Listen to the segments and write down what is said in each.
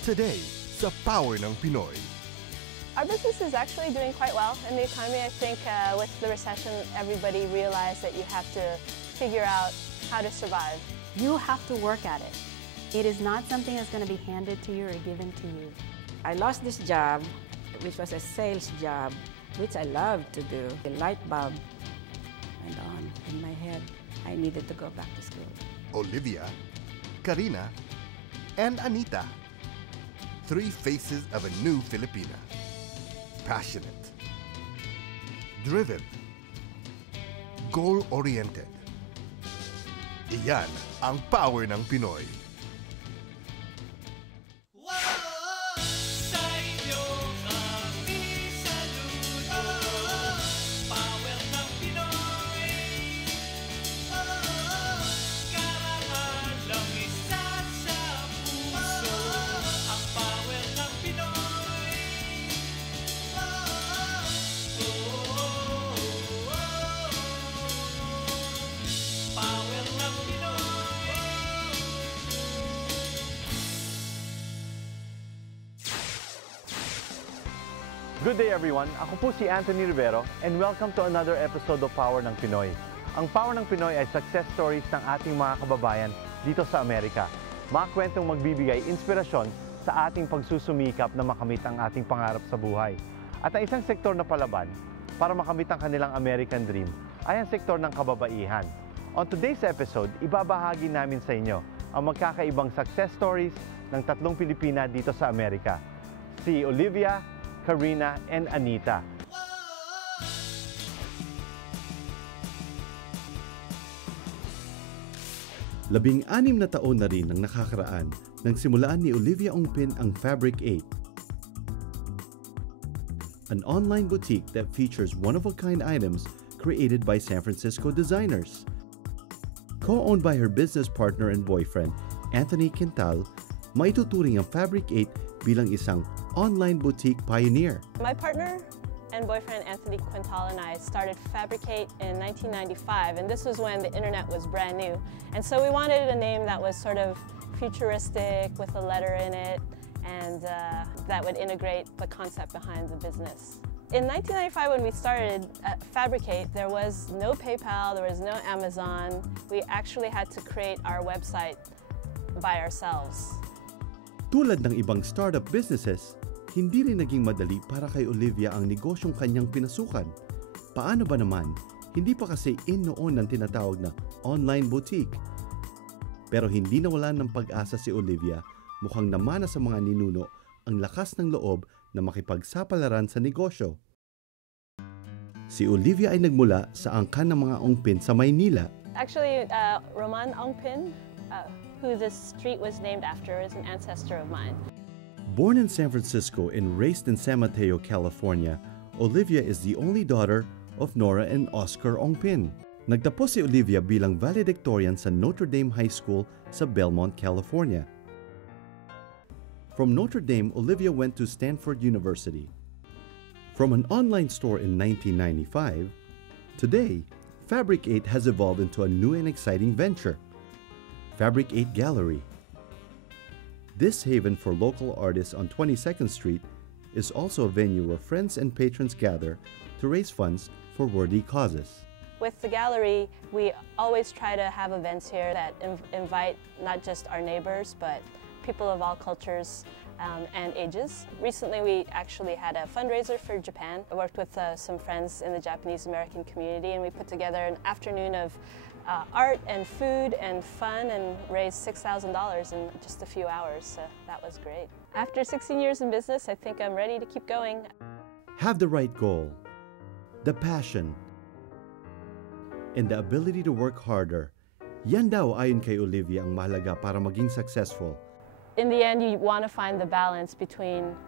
Today, sa Power ng Pinoy. Our business is actually doing quite well in the economy. I think with the recession, everybody realized that you have to figure out how to survive. You have to work at it. It is not something that's going to be handed to you or given to you. I lost this job, which was a sales job, which I loved to do. The light bulb went on in my head. I needed to go back to school. Olivia, Carina, and Anita. Three faces of a new Filipina. Passionate, driven, goal-oriented. Iyan ang power ng Pinoy. Good day everyone! Ako po si Anthony Rivero and welcome to another episode of Power ng Pinoy. Ang Power ng Pinoy ay success stories ng ating mga kababayan dito sa Amerika. Mga kwentong magbibigay inspirasyon sa ating pagsusumikap na makamit ang ating pangarap sa buhay. At ang isang sektor na palaban para makamit ang kanilang American dream ay ang sektor ng kababaihan. On today's episode, ibabahagi namin sa inyo ang magkakaibang success stories ng tatlong Pilipina dito sa Amerika. Si Olivia, Carina, and Anita. Labing-anim na taon na rin ang nakakaraan nang simulaan ni Olivia Ongpin ang Fabric 8, an online boutique that features one-of-a-kind items created by San Francisco designers. Co-owned by her business partner and boyfriend, Anthony Quintal, maituturing ang Fabric 8 bilang isang online boutique pioneer. My partner and boyfriend Anthony Quintal and I started Fabricate in 1995, and this was when the internet was brand new. And so we wanted a name that was sort of futuristic with a letter in it, and that would integrate the concept behind the business. In 1995, when we started Fabricate, there was no PayPal, there was no Amazon. We actually had to create our website by ourselves. Tulad ng ibang startup businesses, hindi rin naging madali para kay Olivia ang negosyong kanyang pinasukan. Paano ba naman? Hindi pa kasi in noon ang tinatawag na online boutique. Pero hindi nawalan ng pag-asa si Olivia, mukhang namana sa mga ninuno ang lakas ng loob na makipagsapalaran sa negosyo. Si Olivia ay nagmula sa angkan ng mga Ongpin sa Maynila. Actually, Roman Ongpin, who this street was named after, is an ancestor of mine. Born in San Francisco and raised in San Mateo, California, Olivia is the only daughter of Nora and Oscar Ongpin. Nagtapos si Olivia bilang valedictorian sa Notre Dame High School sa Belmont, California. From Notre Dame, Olivia went to Stanford University. From an online store in 1995, today, Fabric 8 has evolved into a new and exciting venture, Fabric 8 Gallery. This haven for local artists on 22nd Street is also a venue where friends and patrons gather to raise funds for worthy causes. With the gallery, we always try to have events here that invite not just our neighbors, but people of all cultures and ages. Recently, we actually had a fundraiser for Japan. I worked with some friends in the Japanese American community, and we put together an afternoon of art and food and fun and raised $6,000 in just a few hours, so that was great. After 16 years in business, I think I'm ready to keep going. Have the right goal, the passion, and the ability to work harder. Yan daw ayon kay Olivia ang mahalaga para maging successful. In the end, you want to find the balance between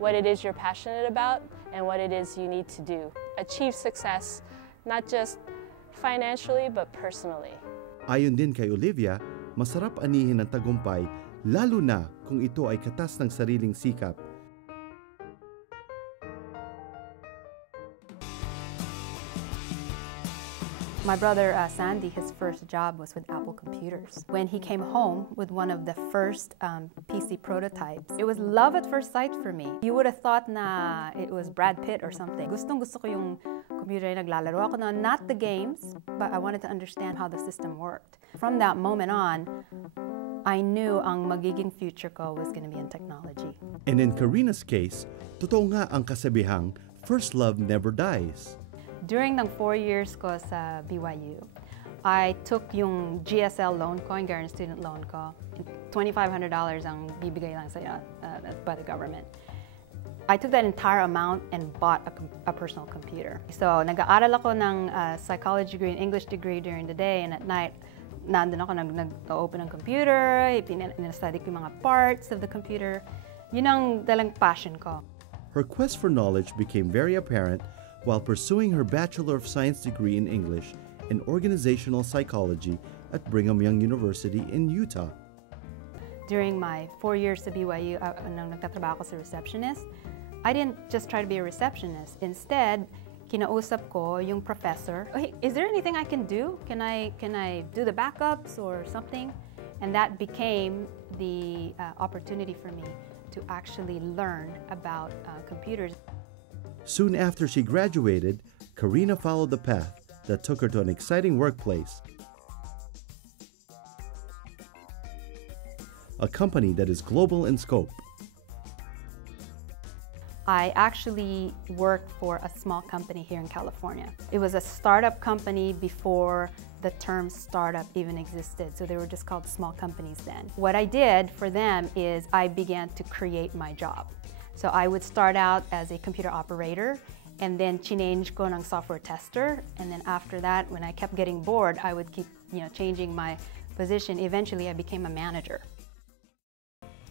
what it is you're passionate about and what it is you need to do. Achieve success, not just financially, but personally. Ayon din kay Olivia, masarap anihin ang tagumpay lalo na kung ito ay katas ng sariling sikap. My brother Sandy, his first job was with Apple Computers. When he came home with one of the first PC prototypes, it was love at first sight for me. You would have thought na it was Brad Pitt or something. Gustong-gusto ko yung computer na naglalaro ako na, not the games, but I wanted to understand how the system worked. From that moment on, I knew ang magiging future ko was going to be in technology. And in Carina's case, totoo nga ang kasabihang, first love never dies. During ng 4 years ko sa BYU, I took yung GSL loan ko, yung guaranteed student loan ko. $2,500 ang bibigay lang sa'yo by the government. I took that entire amount and bought a personal computer. So, nag-aaral ako ng psychology degree and English degree during the day, and at night, nandun ako nag-open ng computer, ipin-study ko yung mga parts of the computer. Yun ang dalang passion ko. Her quest for knowledge became very apparent while pursuing her Bachelor of Science degree in English and Organizational Psychology at Brigham Young University in Utah. During my 4 years sa BYU, nang nagtatrabaho ako sa receptionist, I didn't just try to be a receptionist. Instead, kinausap ko yung professor. Hey, is there anything I can do? Can I do the backups or something? And that became the opportunity for me to actually learn about computers. Soon after she graduated, Carina followed the path that took her to an exciting workplace. A company that is global in scope. I actually worked for a small company here in California. It was a startup company before the term startup even existed, so they were just called small companies then. What I did for them is I began to create my job. So I would start out as a computer operator, and then chinange ko ng software tester, and then after that, when I kept getting bored, I would keep changing my position. Eventually, I became a manager.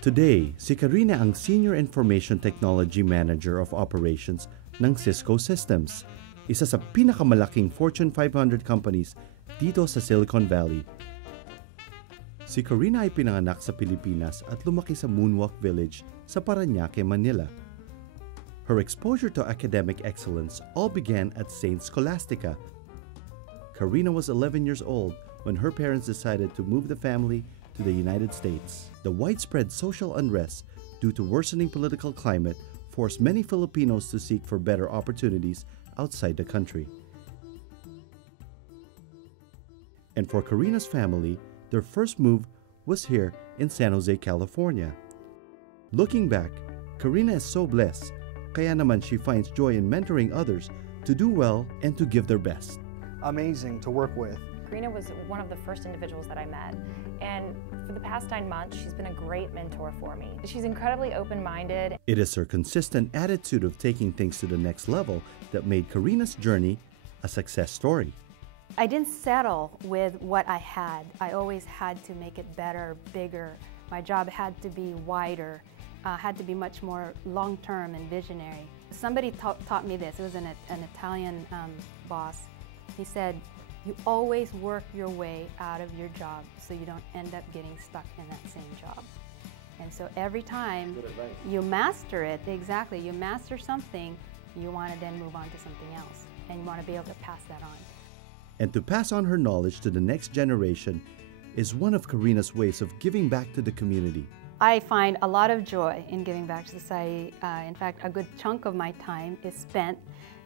Today, si Carina ang Senior Information Technology Manager of Operations ng Cisco Systems, isa sa pinakamalaking Fortune 500 companies dito sa Silicon Valley. Si Carina ay pinanganak sa Pilipinas at lumaki sa Moonwalk Village sa Parañaque, Manila. Her exposure to academic excellence all began at St. Scholastica. Carina was 11 years old when her parents decided to move the family to the United States. The widespread social unrest due to worsening political climate forced many Filipinos to seek for better opportunities outside the country. And for Carina's family, their first move was here in San Jose, California. Looking back, Carina is so blessed, kaya naman she finds joy in mentoring others to do well and to give their best. Amazing to work with. Carina was one of the first individuals that I met, and for the past 9 months, she's been a great mentor for me. She's incredibly open-minded. It is her consistent attitude of taking things to the next level that made Carina's journey a success story. I didn't settle with what I had. I always had to make it better, bigger. My job had to be wider, had to be much more long-term and visionary. Somebody taught me this. It was an Italian boss. He said, you always work your way out of your job so you don't end up getting stuck in that same job. And so every time you master it, exactly, you master something, you want to then move on to something else. And you want to be able to pass that on. And to pass on her knowledge to the next generation is one of Carina's ways of giving back to the community. I find a lot of joy in giving back to society. In fact, a good chunk of my time is spent.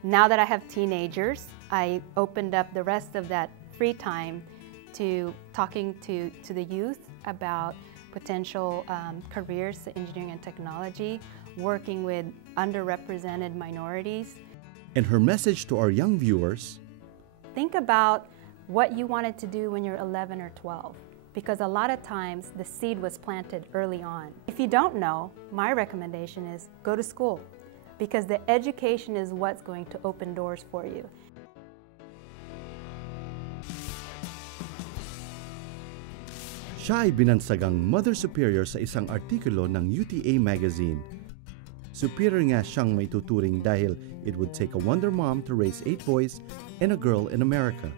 Now that I have teenagers, I opened up the rest of that free time to talking to the youth about potential careers in engineering and technology, working with underrepresented minorities. And her message to our young viewers: think about what you wanted to do when you're 11 or 12, because a lot of times the seed was planted early on. If you don't know, my recommendation is go to school, because the education is what's going to open doors for you. Siya ay binansagang Mother Superior sa isang artikulo ng UTA Magazine. Superior nga siyang may tuturing dahil it would take a wonder mom to raise 8 boys and a girl in America.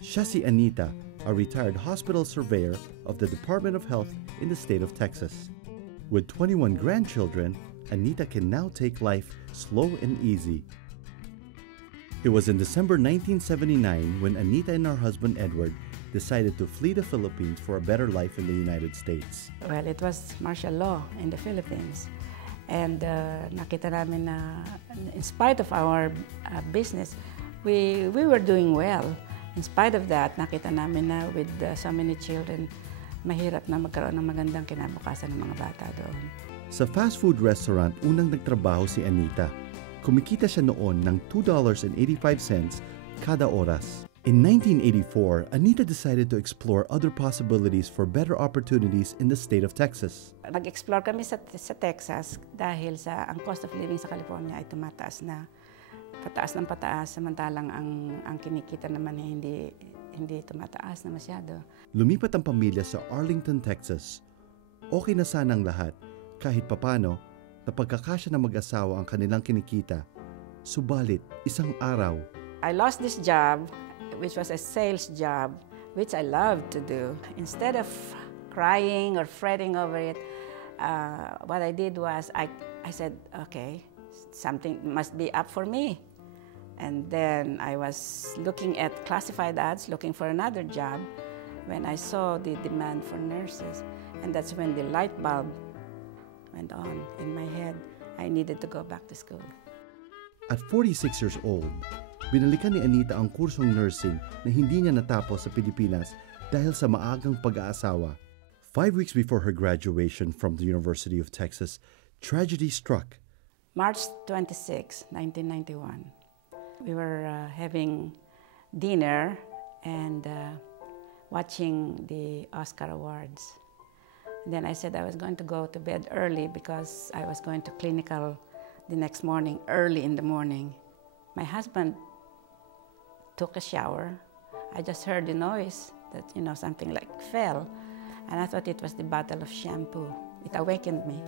Siya si Anita, a retired hospital surveyor of the Department of Health in the state of Texas. With 21 grandchildren, Anita can now take life slow and easy. It was in December 1979 when Anita and her husband Edward decided to flee the Philippines for a better life in the United States. Well, it was martial law in the Philippines. And nakita namin na in spite of our business, we were doing well. In spite of that, nakita namin na with so many children, mahirap na magkaroon ng magandang kinabukasan ng mga bata doon. Sa fast food restaurant, unang nagtrabaho si Anita. Kumikita siya noon ng $2.85 kada oras. In 1984, Anita decided to explore other possibilities for better opportunities in the state of Texas. Nag-explore kami sa Texas dahil ang cost of living sa California ay tumataas na. Pataas ng pataas, samantalang ang kinikita naman ay hindi tumataas na masyado. Lumipat ang pamilya sa Arlington, Texas. Okay na sanang lahat, kahit papano, napagkakasya ng mag-asawa ang kanilang kinikita. Subalit, isang araw, I lost this job, which was a sales job, which I loved to do. Instead of crying or fretting over it, what I did was I said, okay, something must be up for me. And then I was looking at classified ads, looking for another job, when I saw the demand for nurses. And that's when the light bulb went on in my head. I needed to go back to school. At 46 years old, binalikan ni Anita ang kursong nursing na hindi niya natapos sa Pilipinas dahil sa maagang pag-aasawa. 5 weeks before her graduation from the University of Texas, tragedy struck. March 26, 1991. We were having dinner and watching the Oscar Awards. And then I said I was going to go to bed early because I was going to clinical the next morning, early in the morning. My husband took a shower. I just heard the noise that, something like fell. And I thought it was the bottle of shampoo. It awakened me.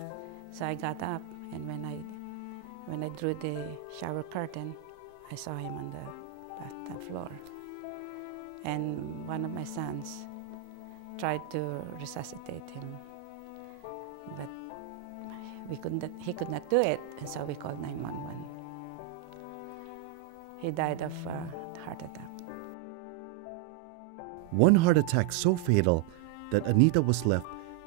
So I got up, and when I drew the shower curtain, I saw him on the bathtub floor. And one of my sons tried to resuscitate him, but he could not do it, and so we called 911. He died of a heart attack. One heart attack so fatal that Anita was left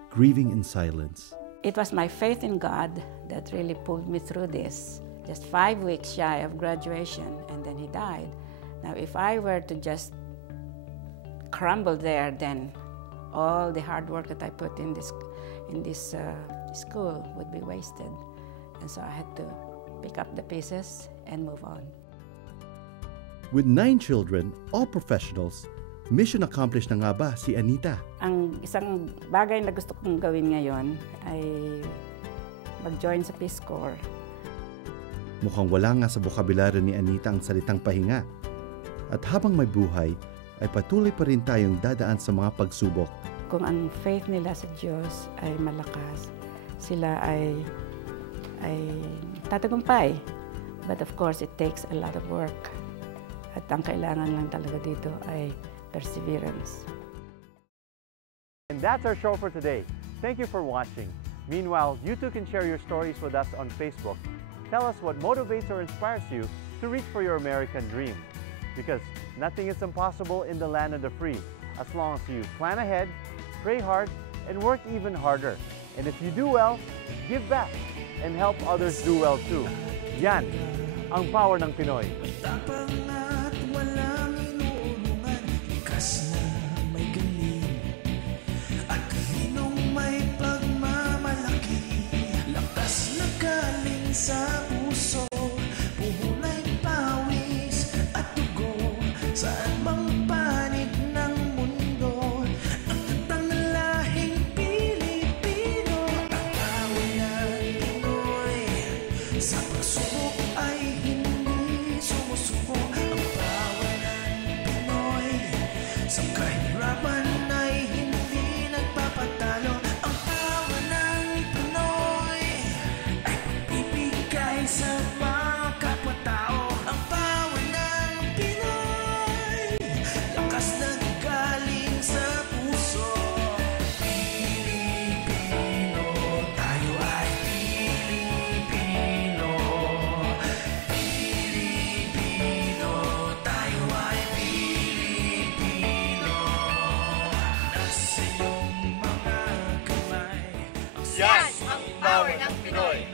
grieving in silence. It was my faith in God that really pulled me through this. Just 5 weeks shy of graduation, and then he died. Now, if I were to just crumble there, then all the hard work that I put in this school would be wasted. And so I had to pick up the pieces and move on. With 9 children, all professionals, mission accomplished na nga ba si Anita? Ang isang bagay na gusto kong gawin ngayon ay mag-join sa Peace Corps. Mukhang wala nga sa bokabularyo ni Anita ang salitang pahinga. At habang may buhay, ay patuloy pa rin tayong dadaan sa mga pagsubok. Kung ang faith nila sa Diyos ay malakas, sila ay tatagumpay. But of course, it takes a lot of work. At ang kailangan lang talaga dito ay perseverance. And that's our show for today. Thank you for watching. Meanwhile, you too can share your stories with us on Facebook. Tell us what motivates or inspires you to reach for your American dream. Because nothing is impossible in the land of the free, as long as you plan ahead, pray hard, and work even harder. And if you do well, give back and help others do well too. Yan ang power ng Pinoy. Sa puso, puhulay pawis at dugo, saan mang panig ng mundo, ang tatang lahing Pilipino, ang power ng Pinoy. Sa pagsubok ay hindi sumusuko. Yan ang power ng Pinoy.